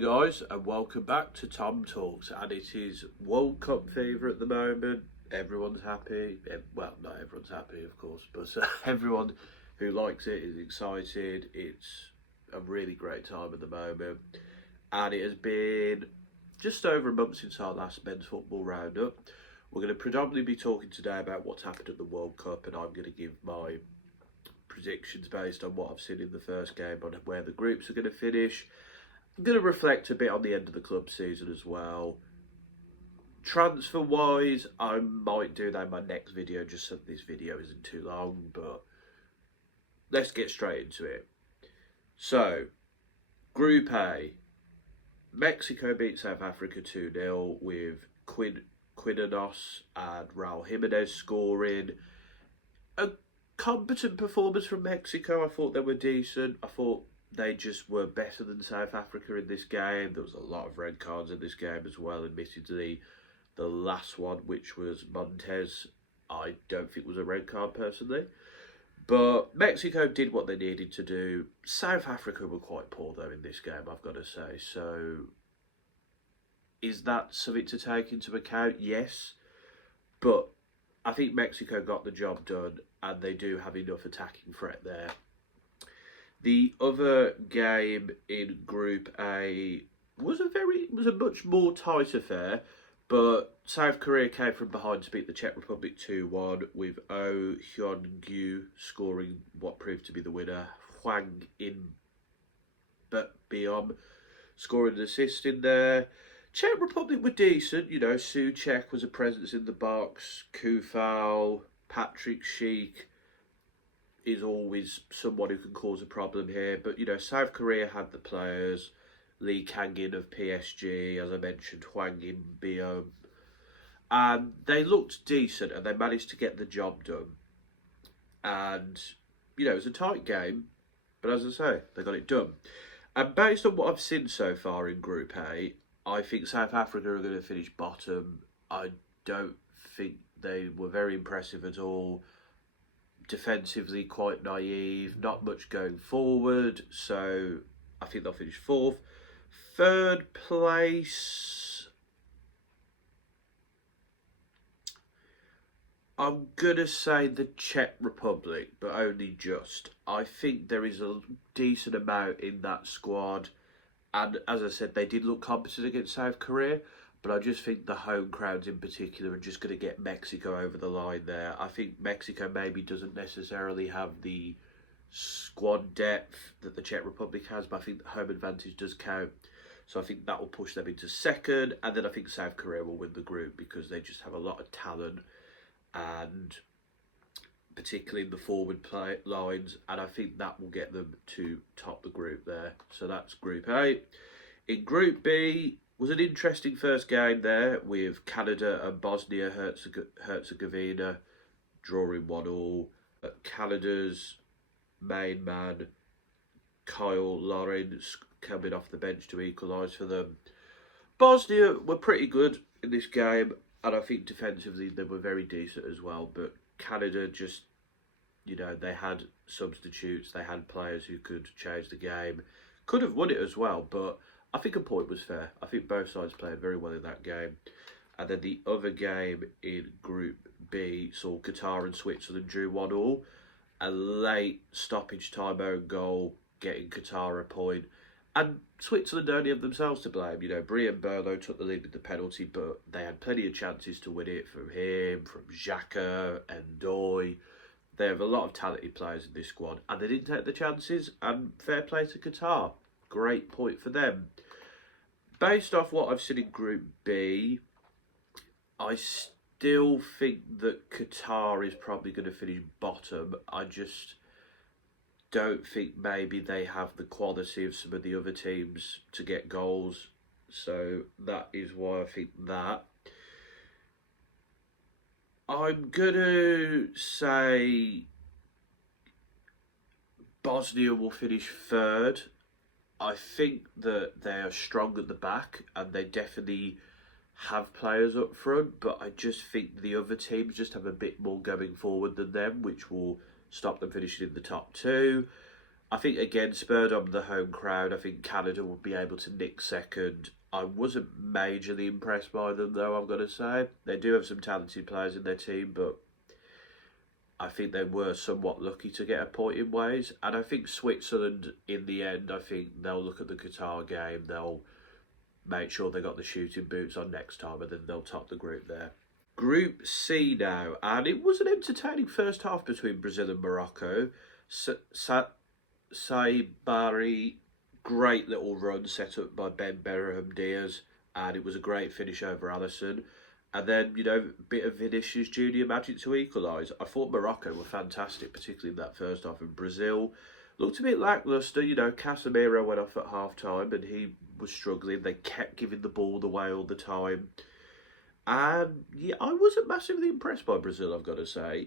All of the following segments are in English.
Morning guys and welcome back to TomTalks, and it is World Cup fever at the moment. Everyone's happy, well not everyone's happy of course, but everyone who likes it is excited. It's a really great time at the moment, and it has been just over a month since our last men's football roundup. We're going to predominantly be talking today about what's happened at the World Cup, and I'm going to give my predictions based on what I've seen in the first game on where the groups are going to finish. I'm going to reflect a bit on the end of the club season as well. Transfer wise, I might do that in my next video just so this video isn't too long, but let's get straight into it. So, Group A, Mexico beat South Africa 2-0 with Quinones and Raul Jimenez scoring. A competent performance from Mexico. I thought they were decent. I thought they just were better than South Africa in this game. There was a lot of red cards in this game as well, admittedly. The last one, which was Montez, I don't think was a red card personally. But Mexico did what they needed to do. South Africa were quite poor though in this game, I've got to say. So, is that something to take into account? Yes. But I think Mexico got the job done, and they do have enough attacking threat there. The other game in Group A was a much more tight affair, but South Korea came from behind to beat the Czech Republic 2-1 with Oh Hyun-gyu scoring what proved to be the winner. Hwang In-beom scoring an assist in there. Czech Republic were decent, you know. Souček was a presence in the box. Kufal, Patrick Schick is always someone who can cause a problem here. But, you know, South Korea had the players. Lee Kang-in of PSG, as I mentioned, Hwang In-beom. And they looked decent, and they managed to get the job done. And, you know, it was a tight game. But as I say, they got it done. And based on what I've seen so far in Group A, I think South Africa are going to finish bottom. I don't think they were very impressive at all. Defensively quite naive, not much going forward, so I think they'll finish fourth. Third place, I'm gonna say the Czech Republic, but only just. I think there is a decent amount in that squad, and as I said, they did look competent against South Korea. But I just think the home crowds in particular are just going to get Mexico over the line there. I think Mexico maybe doesn't necessarily have the squad depth that the Czech Republic has, but I think the home advantage does count. So I think that will push them into second. And then I think South Korea will win the group because they just have a lot of talent, and particularly in the forward play lines. And I think that will get them to top the group there. So that's Group A. In Group B, was an interesting first game there with Canada and Bosnia-Herzegovina drawing 1-1. Canada's main man, Kyle Lawrence, coming off the bench to equalise for them. Bosnia were pretty good in this game, and I think defensively they were very decent as well. But Canada just, you know, they had substitutes, they had players who could change the game. Could have won it as well, but I think a point was fair. I think both sides played very well in that game. And then the other game in Group B saw Qatar and Switzerland drew 1-1. A late stoppage time own goal, getting Qatar a point. And Switzerland only have themselves to blame. You know, Brian Berlo took the lead with the penalty, but they had plenty of chances to win it from him, from Xhaka and Doy. They have a lot of talented players in this squad, and they didn't take the chances, and fair play to Qatar. Great point for them. Based off what I've seen in Group B, I still think that Qatar is probably going to finish bottom. I just don't think maybe they have the quality of some of the other teams to get goals. So that is why I think that. I'm going to say Bosnia will finish third. I think that they are strong at the back, and they definitely have players up front, but I just think the other teams just have a bit more going forward than them, which will stop them finishing in the top two. I think, again, spurred on the home crowd, I think Canada would be able to nick second. I wasn't majorly impressed by them, though, I've got to say. They do have some talented players in their team, but I think they were somewhat lucky to get a point in ways. And I think Switzerland, in the end, I think they'll look at the Qatar game, they'll make sure they got the shooting boots on next time, and then they'll top the group there. Group C now, and it was an entertaining first half between Brazil and Morocco. Saibari, great little run set up by Ben Beraham Diaz, and it was a great finish over Allison. And then, a bit of Vinicius Junior magic to equalise. I thought Morocco were fantastic, particularly in that first half. And Brazil looked a bit lacklustre. Casemiro went off at half time and he was struggling. They kept giving the ball away all the time. And yeah, I wasn't massively impressed by Brazil, I've got to say.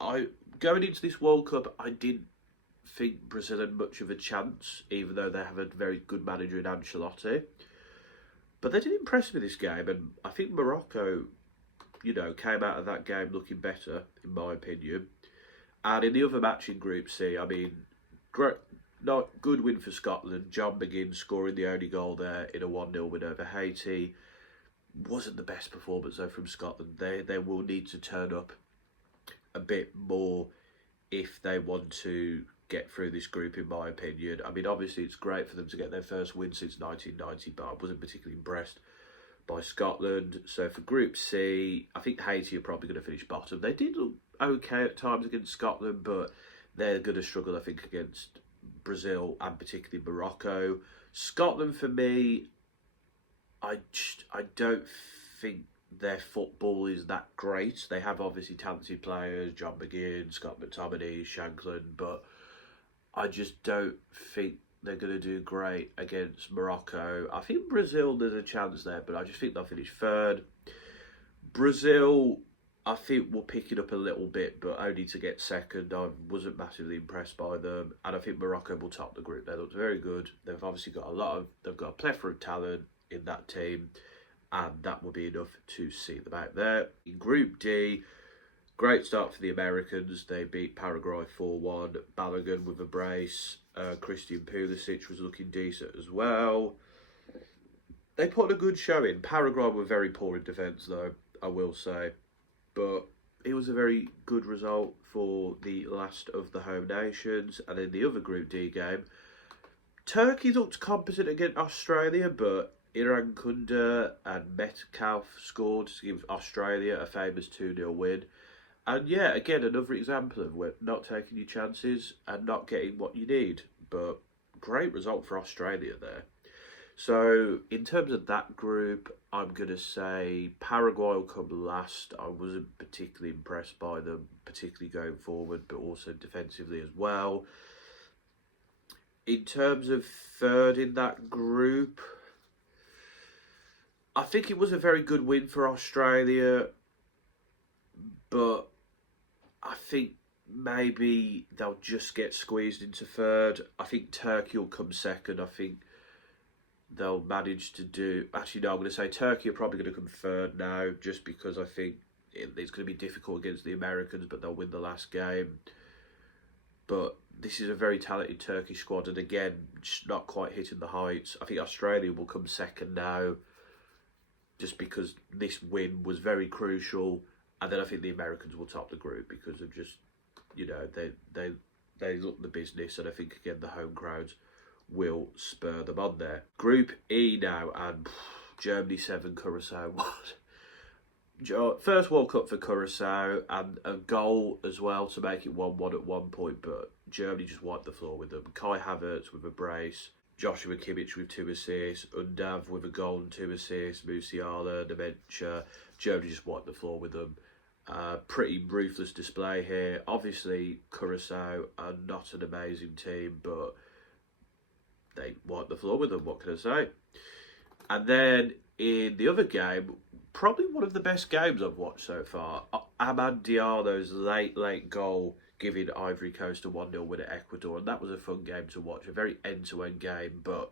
I going into this World Cup, I didn't think Brazil had much of a chance, even though they have a very good manager in Ancelotti. But they did impress me this game, and I think Morocco, came out of that game looking better, in my opinion. And in the other match in Group C, I mean, great, not good win for Scotland. John McGinn scoring the only goal there in a 1-0 win over Haiti. Wasn't the best performance though from Scotland. They will need to turn up a bit more if they want to get through this group, in my opinion. I mean, obviously it's great for them to get their first win since 1990, but I wasn't particularly impressed by Scotland. So for Group C, I think Haiti are probably going to finish bottom. They did look okay at times against Scotland, but they're going to struggle, I think, against Brazil and particularly Morocco. Scotland, for me, I don't think their football is that great. They have obviously talented players, John McGinn, Scott McTominay, Shankland, but I just don't think they're going to do great against Morocco. I think Brazil, there's a chance there, but I just think they'll finish third. Brazil, I think will pick it up a little bit, but only to get second. I wasn't massively impressed by them, and I think Morocco will top the group. They looked very good. They've obviously got they've got a plethora of talent in that team, and that will be enough to see them out there. In Group D, great start for the Americans. They beat Paraguay 4-1. Balogun with a brace. Christian Pulisic was looking decent as well. They put a good show in. Paraguay were very poor in defence, though, I will say. But it was a very good result for the last of the home nations. And in the other Group D game, Turkey looked competent against Australia, but Iran Kunda and Metcalf scored to give Australia a famous 2-0 win. And yeah, again, another example of not taking your chances and not getting what you need. But great result for Australia there. So in terms of that group, I'm going to say Paraguay will come last. I wasn't particularly impressed by them, particularly going forward, but also defensively as well. In terms of third in that group, I think it was a very good win for Australia, but I think maybe they'll just get squeezed into third. I think Turkey will come second. I think they'll manage to do... Actually, no, I'm going to say Turkey are probably going to come third now, just because I think it's going to be difficult against the Americans, but they'll win the last game. But this is a very talented Turkish squad, and again, just not quite hitting the heights. I think Australia will come second now, just because this win was very crucial. And then I think the Americans will top the group because of just, they look the business, and I think, again, the home crowds will spur them on there. Group E now, and Germany 7, Curacao 1. First World Cup for Curacao, and a goal as well to make it 1-1 at one point, but Germany just wiped the floor with them. Kai Havertz with a brace, Joshua Kimmich with 2 assists, Undav with a goal and 2 assists, Musiala, Dementia. Germany just wiped the floor with them. Pretty ruthless display here. Obviously, Curacao are not an amazing team, but they wiped the floor with them, what can I say? And then in the other game, probably one of the best games I've watched so far, Amad Diallo's late goal giving Ivory Coast a 1-0 win at Ecuador, and that was a fun game to watch, a very end-to-end game, but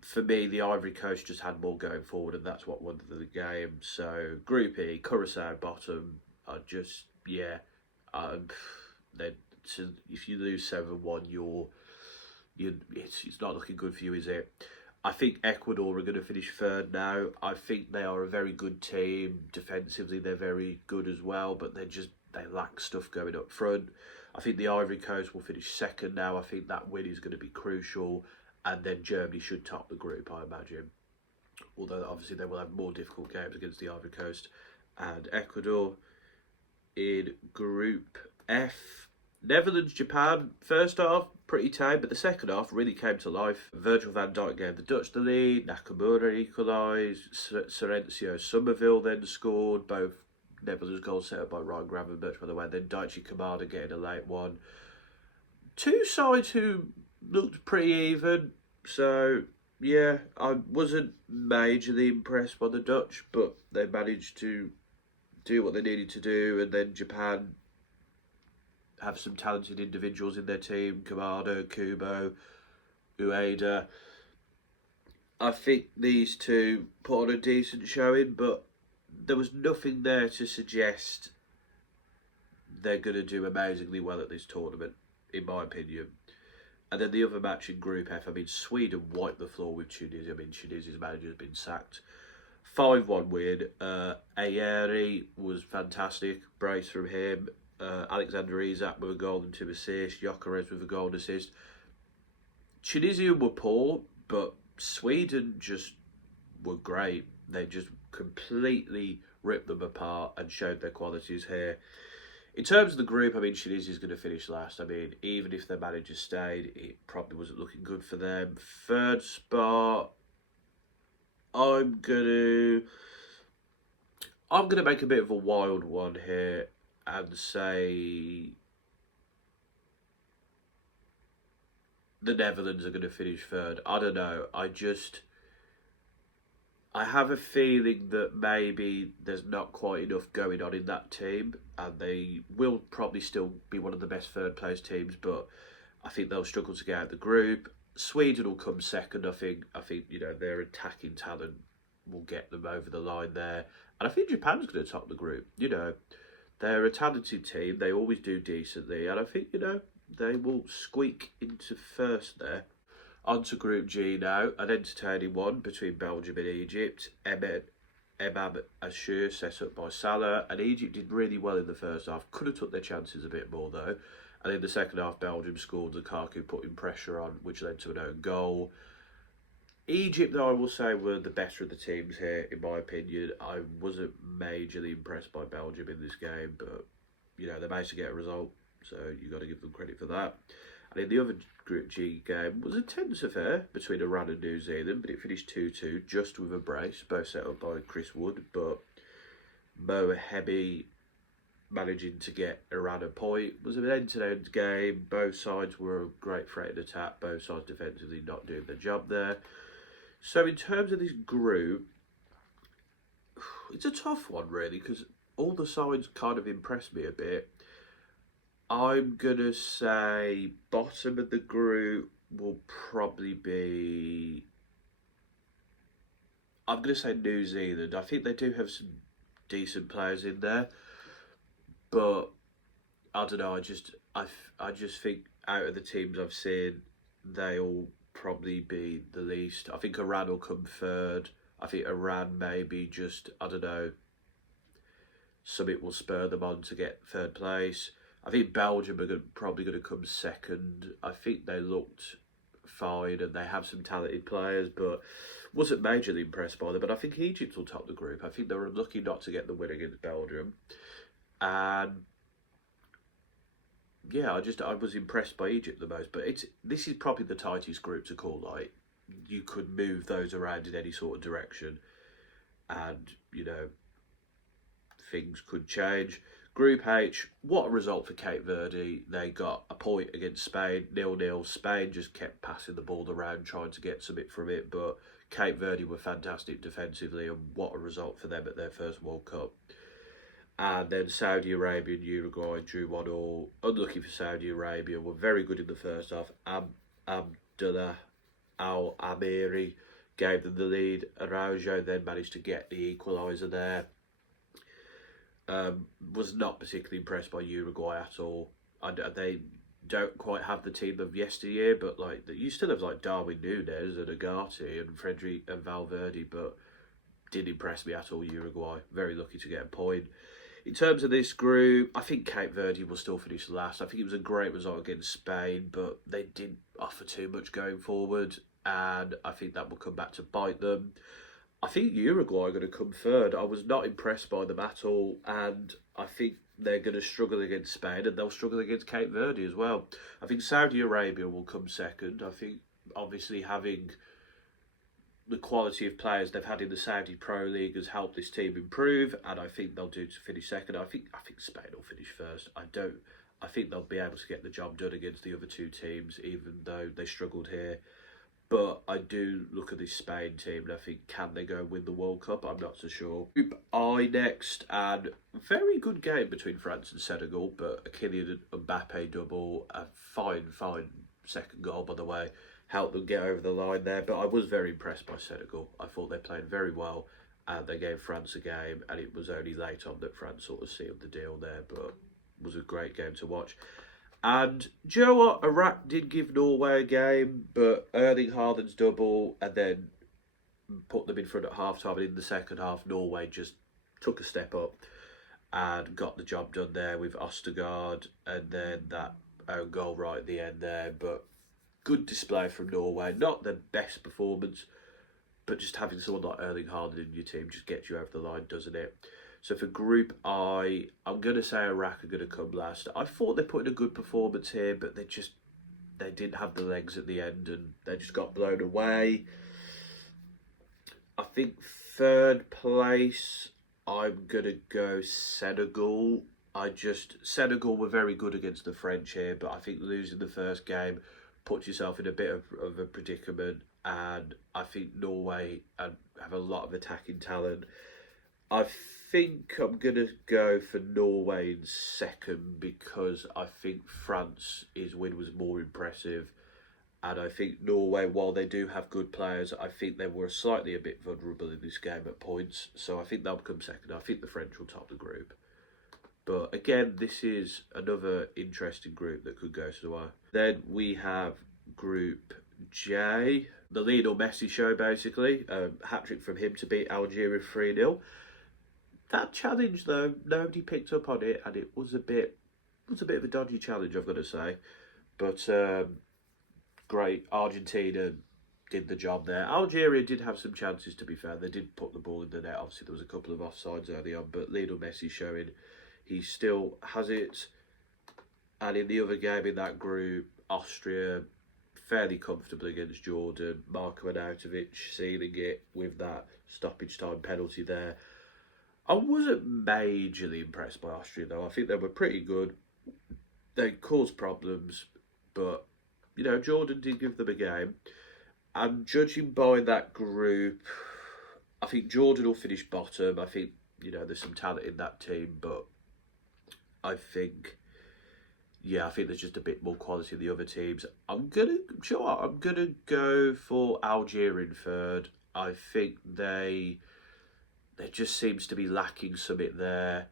for me, the Ivory Coast just had more going forward, and that's what won the game. So, Group E, Curacao bottom, they're if you lose 7-1, it's not looking good for you, is it? I think Ecuador are going to finish third now. I think they are a very good team. Defensively, they're very good as well, but they lack stuff going up front. I think the Ivory Coast will finish second now. I think that win is going to be crucial, and then Germany should top the group, I imagine. Although obviously they will have more difficult games against the Ivory Coast and Ecuador. In Group F, Netherlands, Japan, first half pretty tame, but the second half really came to life. Virgil van Dijk gave the Dutch the lead, Nakamura equalised, Serencio Somerville then scored, both Netherlands goals set up by Ryan Gravenberch, by the way, then Daichi Kamada getting a late one. Two sides who looked pretty even, so yeah, I wasn't majorly impressed by the Dutch, but they managed to do what they needed to do, and then Japan have some talented individuals in their team, Kamada, Kubo, Ueda. I think these two put on a decent showing, but there was nothing there to suggest they're going to do amazingly well at this tournament, in my opinion. And then the other match in Group F, I mean, Sweden wiped the floor with Tunisia. I mean, Tunisia's manager has been sacked. 5-1 win. Ayeri was fantastic. Brace from him. Alexander Isak with a goal and 2 assists. Gyökeres with a goal and assist. Tunisia were poor, but Sweden just were great. They just completely ripped them apart and showed their qualities here. In terms of the group, I mean, Tunisia's going to finish last. I mean, even if their manager stayed, it probably wasn't looking good for them. Third spot, I'm gonna make a bit of a wild one here and say the Netherlands are going to finish third. I don't know. I have a feeling that maybe there's not quite enough going on in that team, and they will probably still be one of the best third place teams, but I think they'll struggle to get out of the group. Sweden will come second, I think. Their attacking talent will get them over the line there. And I think Japan's going to top the group. They're a talented team. They always do decently. And I think, they will squeak into first there. On to Group G now. An entertaining one between Belgium and Egypt. Emam Ashur set up by Salah. And Egypt did really well in the first half. Could have took their chances a bit more, though. And in the second half, Belgium scored. Lukaku putting pressure on, which led to an own goal. Egypt, though, I will say, were the better of the teams here, in my opinion. I wasn't majorly impressed by Belgium in this game, but, they managed to get a result, so you've got to give them credit for that. And in the other Group G game was a tense affair between Iran and New Zealand, but it finished 2-2, just with a brace, both set up by Chris Wood, but Mo Ehebi managing to get Iran a point. It was an end-to-end game. Both sides were a great threat in attack. Both sides defensively not doing their job there. So in terms of this group, it's a tough one really, because all the sides kind of impressed me a bit. I'm going to say bottom of the group will probably be... I'm going to say New Zealand. I think they do have some decent players in there. But I don't know. I just think out of the teams I've seen, they'll probably be the least. I think Iran will come third. I think Iran maybe just, I don't know, something will spur them on to get third place. I think Belgium are probably going to come second. I think they looked fine and they have some talented players, but wasn't majorly impressed by them. But I think Egypt will top the group. I think they were lucky not to get the win against Belgium. And yeah, I was impressed by Egypt the most. But this is probably the tightest group to call. Like, you could move those around in any sort of direction, and things could change. Group H, what a result for Cape Verde. They got a point against Spain, 0-0. Spain just kept passing the ball around, trying to get something from it, but Cape Verde were fantastic defensively, and what a result for them at their first World Cup. And then Saudi Arabia and Uruguay drew 1-1. Unlucky for Saudi Arabia, were very good in the first half. Abdullah Al-Amiri gave them the lead. Araujo then managed to get the equaliser there. Was not particularly impressed by Uruguay at all. They don't quite have the team of yesteryear, but like you still have like Darwin Núñez and Agati and Frederic and Valverde, but didn't impress me at all. Uruguay, very lucky to get a point. In terms of this group, I think Cape Verde will still finish last. I think it was a great result against Spain, but they didn't offer too much going forward, and I think that will come back to bite them. I think Uruguay are going to come third. I was not impressed by them at all, and I think they're going to struggle against Spain, and they'll struggle against Cape Verde as well. I think Saudi Arabia will come second. I think obviously having the quality of players they've had in the Saudi Pro League has helped this team improve, and I think they'll do to finish second. I think Spain will finish first. I think they'll be able to get the job done against the other two teams, even though they struggled here. But I do look at this Spain team and I think, can they go and win the World Cup? I'm not so sure. Group I next, and very good game between France and Senegal, but a Kylian Mbappe double, a fine second goal, by the way, helped them get over the line there. But I was very impressed by Senegal. I thought they played very well, and they gave France a game, and it was only late on that France sort of sealed the deal there, but it was a great game to watch. And do you know what? Iraq did give Norway a game, but Erling Haaland's double and then put them in front at half time. And in the second half, Norway just took a step up and got the job done there with Ostergaard and then that own goal right at the end there. But good display from Norway. Not the best performance, but just having someone like Erling Haaland in your team just gets you over the line, doesn't it? So for Group I, I'm going to say Iraq are going to come last. I thought they put in a good performance here, but they didn't have the legs at the end and they just got blown away. I think third place, I'm going to go Senegal. Senegal were very good against the French here, but I think losing the first game puts yourself in a bit of a predicament, and I think Norway have a lot of attacking talent. I think I'm going to go for Norway in second because I think France's win was more impressive. And I think Norway, while they do have good players, I think they were slightly a bit vulnerable in this game at points. So I think they'll come second. I think the French will top the group. But again, this is another interesting group that could go to the wire. Then we have Group J, the Lionel Messi show basically. Hat-trick from him to beat Algeria 3-0. That challenge, though, nobody picked up on it, and it was a bit of a dodgy challenge, I've got to say. But great, Argentina did the job there. Algeria did have some chances, to be fair. They did put the ball in the net. Obviously, there was a couple of offsides early on, but Lionel Messi showing he still has it. And in the other game in that group, Austria fairly comfortably against Jordan. Marko Arnautovic sealing it with that stoppage time penalty there. I wasn't majorly impressed by Austria, though. I think they were pretty good. They caused problems, but, you know, Jordan did give them a game. And judging by that group, I think Jordan will finish bottom. I think, you know, there's some talent in that team, but I think there's just a bit more quality in the other teams. I'm gonna go for Algeria in third. I think there just seems to be lacking something there,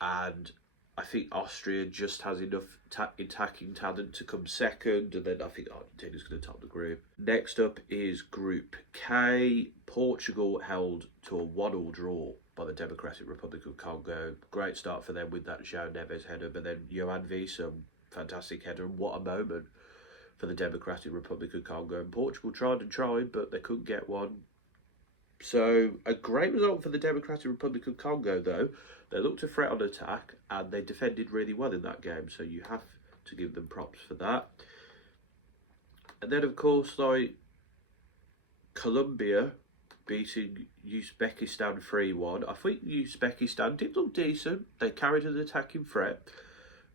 and I think Austria just has enough attacking talent to come second, and then I think Argentina's going to top the group. Next up is Group K. Portugal held to a 1-1 draw by the Democratic Republic of Congo. Great start for them with that João Neves header, but then Yohan Wissa, fantastic header, and what a moment for the Democratic Republic of Congo. And Portugal tried, but they couldn't get one. So, a great result for the Democratic Republic of Congo, though. They looked a threat on attack, and they defended really well in that game, so you have to give them props for that. And then, of course, like, Colombia beating Uzbekistan 3-1. I think Uzbekistan did look decent. They carried an attacking threat.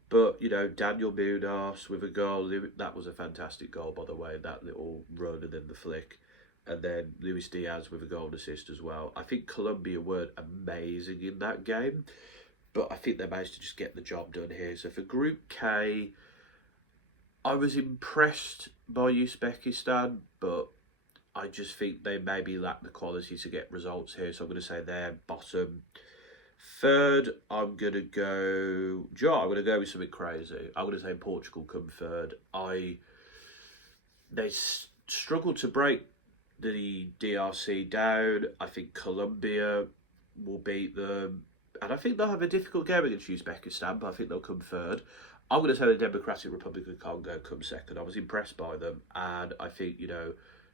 But, you know, Daniel Munoz with a goal. That was a fantastic goal, by the way, that little run and then the flick. And then Luis Diaz with a goal assist as well. I think Colombia weren't amazing in that game, but I think they managed to just get the job done here. So for Group K, I was impressed by Uzbekistan, but I just think they maybe lack the quality to get results here. So I'm going to say they're bottom. Third, I'm gonna go. Joe, I'm gonna go with something crazy. I'm gonna say Portugal come third. They struggled to break the DRC down. I think Colombia will beat them, and I think they'll have a difficult game against Uzbekistan. But I think they'll come third. I'm going to say the Democratic Republic of Congo come second. I was impressed by them, and I think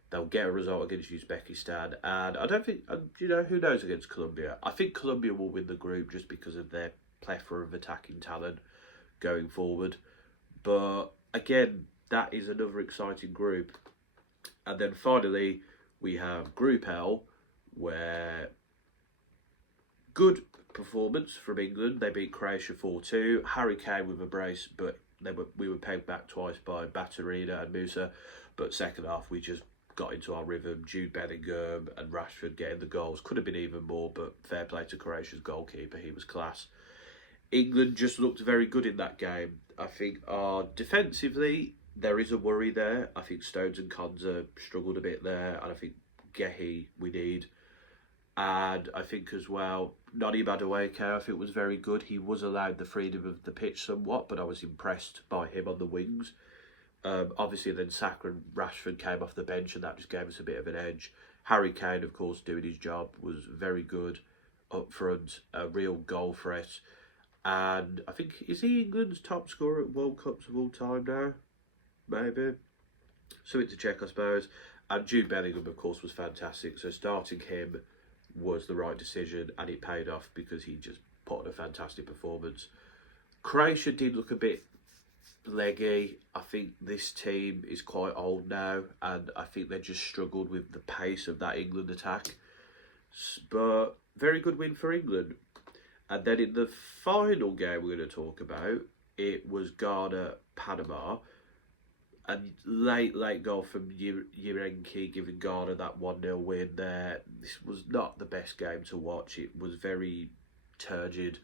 they'll get a result against Uzbekistan. And I don't think who knows against Colombia. I think Colombia will win the group just because of their plethora of attacking talent going forward. But again, that is another exciting group. And then finally, we have Group L, where good performance from England. They beat Croatia 4-2. Harry Kane with a brace, but we were pegged back twice by Baturina and Musa. But second half, we just got into our rhythm. Jude Bellingham and Rashford getting the goals. Could have been even more, but fair play to Croatia's goalkeeper. He was class. England just looked very good in that game. I think defensively, there is a worry there. I think Stones and Konza struggled a bit there, and I think Gehi we need. And I think as well, Noni Madueke I think was very good. He was allowed the freedom of the pitch somewhat, but I was impressed by him on the wings. Obviously then Saka and Rashford came off the bench, and that just gave us a bit of an edge. Harry Kane, of course, doing his job, was very good up front, a real goal threat. And I think, is he England's top scorer at World Cups of all time now? Maybe. Something to check, I suppose. And Jude Bellingham, of course, was fantastic. So starting him was the right decision, and it paid off because he just put on a fantastic performance. Croatia did look a bit leggy. I think this team is quite old now, and I think they just struggled with the pace of that England attack. But very good win for England. And then in the final game we're going to talk about, it was Ghana-Panama. And late goal from Yerenki giving Ghana that 1-0 win there. This was not the best game to watch. It was very turgid.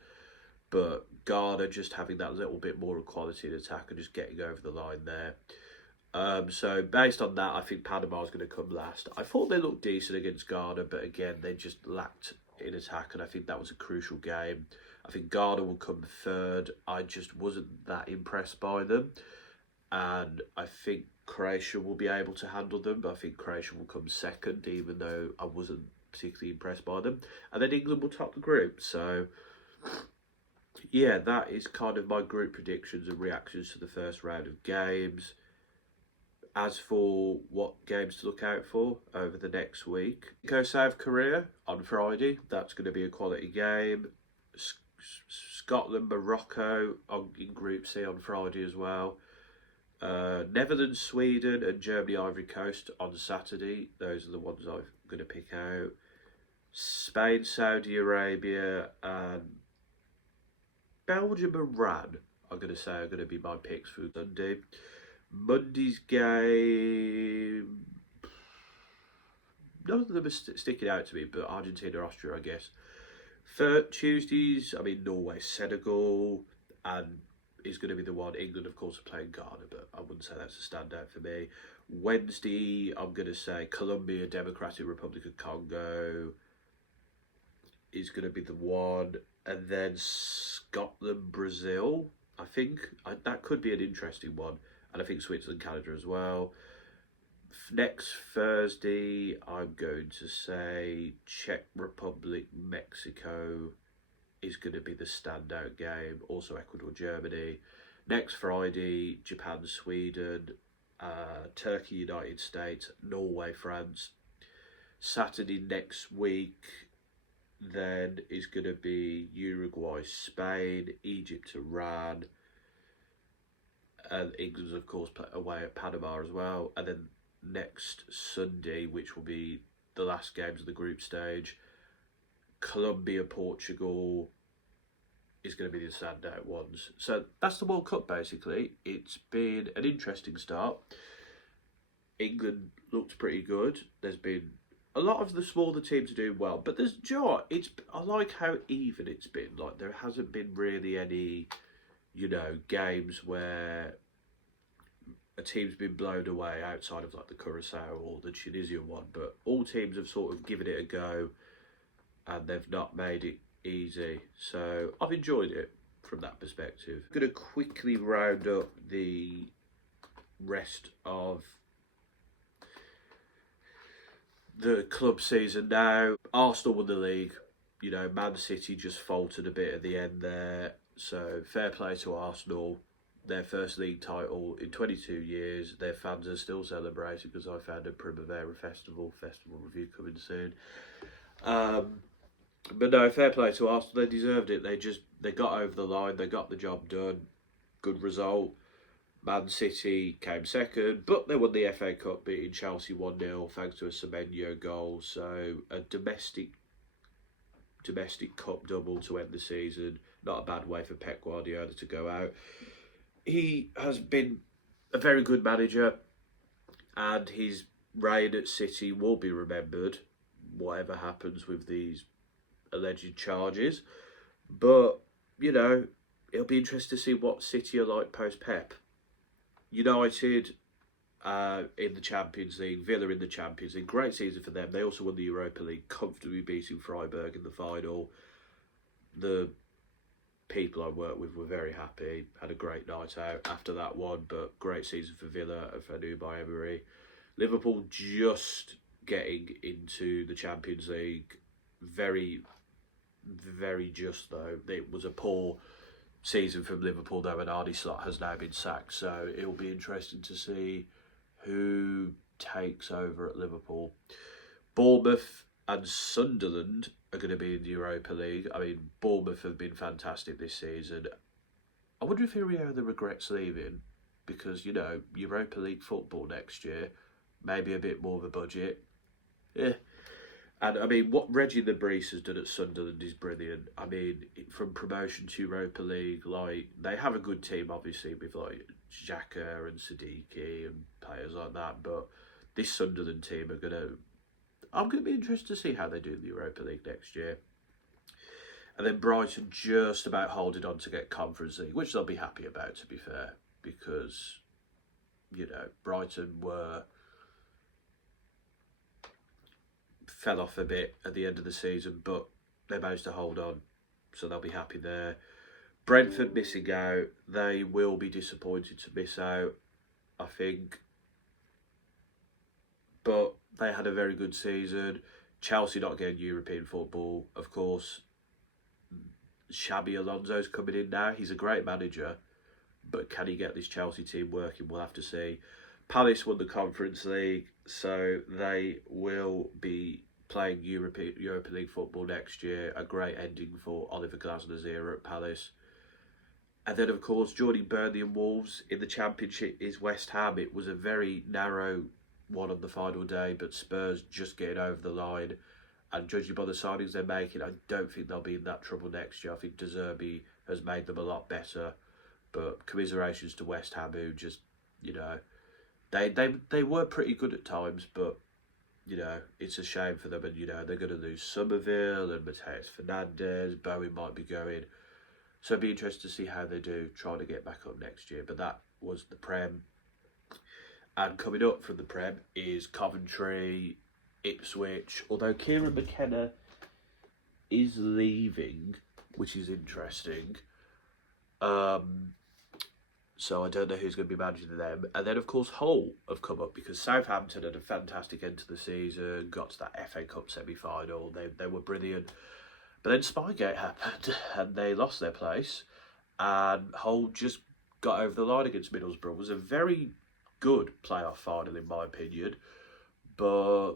But Ghana just having that little bit more quality in attack and just getting over the line there. So based on that, I think Panama is going to come last. I thought they looked decent against Ghana, but again, they just lacked in attack, and I think that was a crucial game. I think Ghana will come third. I just wasn't that impressed by them. And I think Croatia will be able to handle them, but I think Croatia will come second, even though I wasn't particularly impressed by them. And then England will top the group. So, yeah, that is kind of my group predictions and reactions to the first round of games. As for what games to look out for over the next week, South Korea on Friday. That's going to be a quality game. Scotland, Morocco in Group C on Friday as well. Netherlands, Sweden, and Germany, Ivory Coast on Saturday. Those are the ones I'm going to pick out. Spain, Saudi Arabia, and Belgium, Iran, I'm going to say are going to be my picks for Sunday. Monday's game, none of them are sticking out to me, but Argentina, Austria, I guess. Tuesdays, Norway, Senegal, and is going to be the one. England, of course, are playing Ghana, but I wouldn't say that's a standout for me. Wednesday, I'm going to say Colombia, Democratic Republic of Congo is going to be the one. And then Scotland, Brazil, I think. That could be an interesting one. And I think Switzerland, Canada as well. Next Thursday, I'm going to say Czech Republic, Mexico is going to be the standout game. Also Ecuador, Germany. Next Friday, Japan, Sweden. Turkey, United States. Norway, France. Saturday next week, then is going to be Uruguay, Spain. Egypt, Iran. And England's, of course, away at Panama as well. And then next Sunday, which will be the last games of the group stage, Colombia, Portugal is going to be the standout ones. So that's the World Cup, basically. It's been an interesting start. England looked pretty good. There's been a lot of the smaller teams are doing well, but I like how even it's been. Like, there hasn't been really any games where a team's been blown away outside of like the Curacao or the Tunisian one, but all teams have sort of given it a go, and they've not made it easy. So I've enjoyed it from that perspective. I'm going to quickly round up the rest of the club season now. Arsenal won the league. You know, Man City just faltered a bit at the end there. So fair play to Arsenal. Their first league title in 22 years. Their fans are still celebrating because I found a Primavera festival review coming soon. But no, fair play to Arsenal. They deserved it. They got over the line. They got the job done. Good result. Man City came second, but they won the FA Cup, beating Chelsea 1-0 thanks to a Semenyo goal. So a domestic cup double to end the season. Not a bad way for Pep Guardiola to go out. He has been a very good manager, and his reign at City will be remembered, whatever happens with these alleged charges. But, you know, it'll be interesting to see what City are like post-Pep. United in the Champions League, Villa in the Champions League, great season for them. They also won the Europa League, comfortably beating Freiburg in the final. The people I worked with were very happy, had a great night out after that one, but great season for Villa and for by Emery. Liverpool just getting into the Champions League, very, very just though. It was a poor season from Liverpool though, and Arne Slot has now been sacked, so it'll be interesting to see who takes over at Liverpool. Bournemouth and Sunderland are going to be in the Europa League. I mean, Bournemouth have been fantastic this season. I wonder if Iriota regrets leaving, because, you know, Europa League football next year, maybe a bit more of a budget. Yeah. And I mean, what Reggie Lebris has done at Sunderland is brilliant. I mean, from promotion to Europa League, like, they have a good team, obviously, with like Xhaka and Siddiqui and players like that. But this Sunderland team I'm going to be interested to see how they do in the Europa League next year. And then Brighton just about holding on to get Conference League, which they'll be happy about, to be fair, because, you know, Brighton fell off a bit at the end of the season, but they managed to hold on, so they'll be happy there. Brentford missing out. They will be disappointed to miss out, I think, but they had a very good season. Chelsea not getting European football, of course. Xabi Alonso's coming in now. He's a great manager, but can he get this Chelsea team working? We'll have to see. Palace won the Conference League, so they will be playing Europa League football next year. A great ending for Oliver Glasner's era at Palace. And then, of course, joining Burnley and Wolves in the Championship is West Ham. It was a very narrow one on the final day, but Spurs just getting over the line. And judging by the signings they're making, I don't think they'll be in that trouble next year. I think De Zerbi has made them a lot better. But commiserations to West Ham, who just, you know, they were pretty good at times, but, you know, it's a shame for them. And, you know, they're going to lose Somerville and Mateus Fernandez. Bowen might be going. So it'd be interesting to see how they do trying to get back up next year. But that was the Prem. And coming up from the Prem is Coventry, Ipswich. Although Kieran McKenna is leaving, which is interesting. So I don't know who's going to be managing them. And then, of course, Hull have come up because Southampton had a fantastic end to the season, got to that FA Cup semi-final. They were brilliant. But then Spygate happened and they lost their place. And Hull just got over the line against Middlesbrough. It was a very good playoff final, in my opinion. But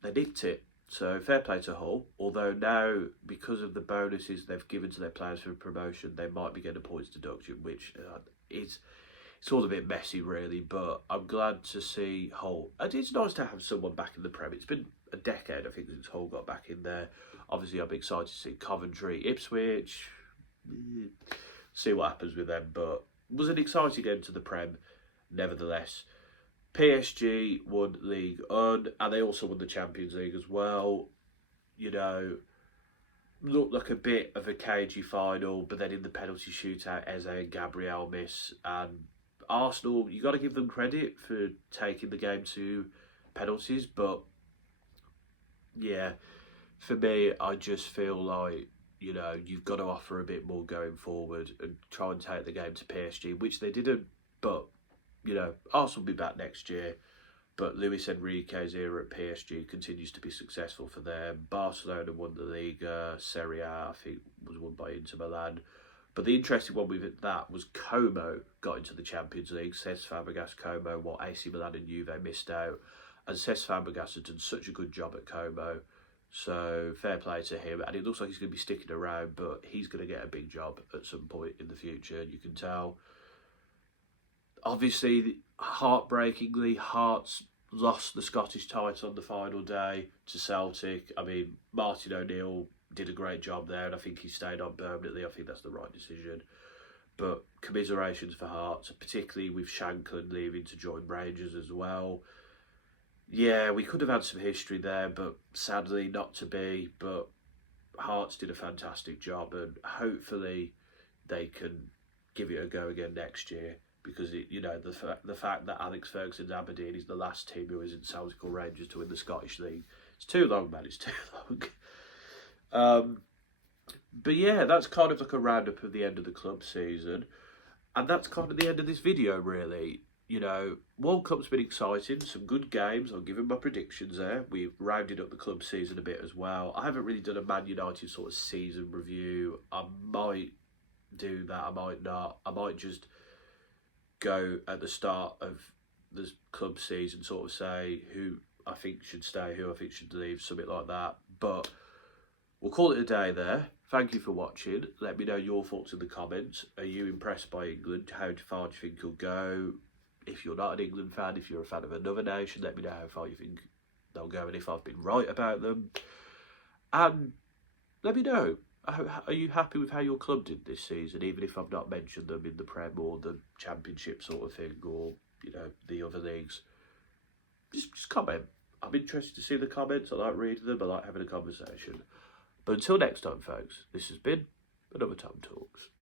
they nicked it. So fair play to Hull. Although now, because of the bonuses they've given to their players for promotion, they might be getting a points deduction, which it's all a bit messy, really. But I'm glad to see Hull. And it's nice to have someone back in the Prem. It's been a decade, I think, since Hull got back in there. Obviously, I'm excited to see Coventry, Ipswich. See what happens with them. But it was an exciting end to the Prem, nevertheless. PSG won League One, and they also won the Champions League as well. You know, looked like a bit of a cagey final, but then in the penalty shootout, Eze and Gabriel miss. And Arsenal, you got to give them credit for taking the game to penalties, but yeah, for me, I just feel like, you know, you've got to offer a bit more going forward and try and take the game to PSG, which they didn't. But, you know, Arsenal will be back next year. But Luis Enrique's era at PSG continues to be successful for them. Barcelona won the Liga, Serie A, I think, was won by Inter Milan. But the interesting one with that was Como got into the Champions League. Cesc Fabregas, Como, what AC Milan and Juve missed out. And Cesc Fabregas has done such a good job at Como. So fair play to him. And it looks like he's going to be sticking around, but he's going to get a big job at some point in the future. You can tell. Obviously, heartbreakingly, Hearts lost the Scottish title on the final day to Celtic. I mean, Martin O'Neill did a great job there, and I think he stayed on permanently. I think that's the right decision. But commiserations for Hearts, particularly with Shankland leaving to join Rangers as well. Yeah, we could have had some history there, but sadly not to be. But Hearts did a fantastic job, and hopefully they can give it a go again next year. Because you know the fact that Alex Ferguson's Aberdeen is the last team who isn't Celtic or Rangers to win the Scottish League, it's too long, man. It's too long. But yeah, that's kind of like a roundup of the end of the club season, and that's kind of the end of this video, really. You know, World Cup's been exciting, some good games. I'll give him my predictions there. We've rounded up the club season a bit as well. I haven't really done a Man United sort of season review. I might do that. I might not. I might just go at the start of the club season, sort of say who I think should stay, who I think should leave, something like that. But we'll call it a day there. Thank you for watching. Let me know your thoughts in the comments. Are you impressed by England? How far do you think you'll go? If you're not an England fan, if you're a fan of another nation, let me know how far you think they'll go and if I've been right about them. And let me know, are you happy with how your club did this season, even if I've not mentioned them in the Prem or the Championship sort of thing, or, you know, the other leagues? Just comment. I'm interested to see the comments. I like reading them. I like having a conversation. But until next time, folks, this has been another TomTalks.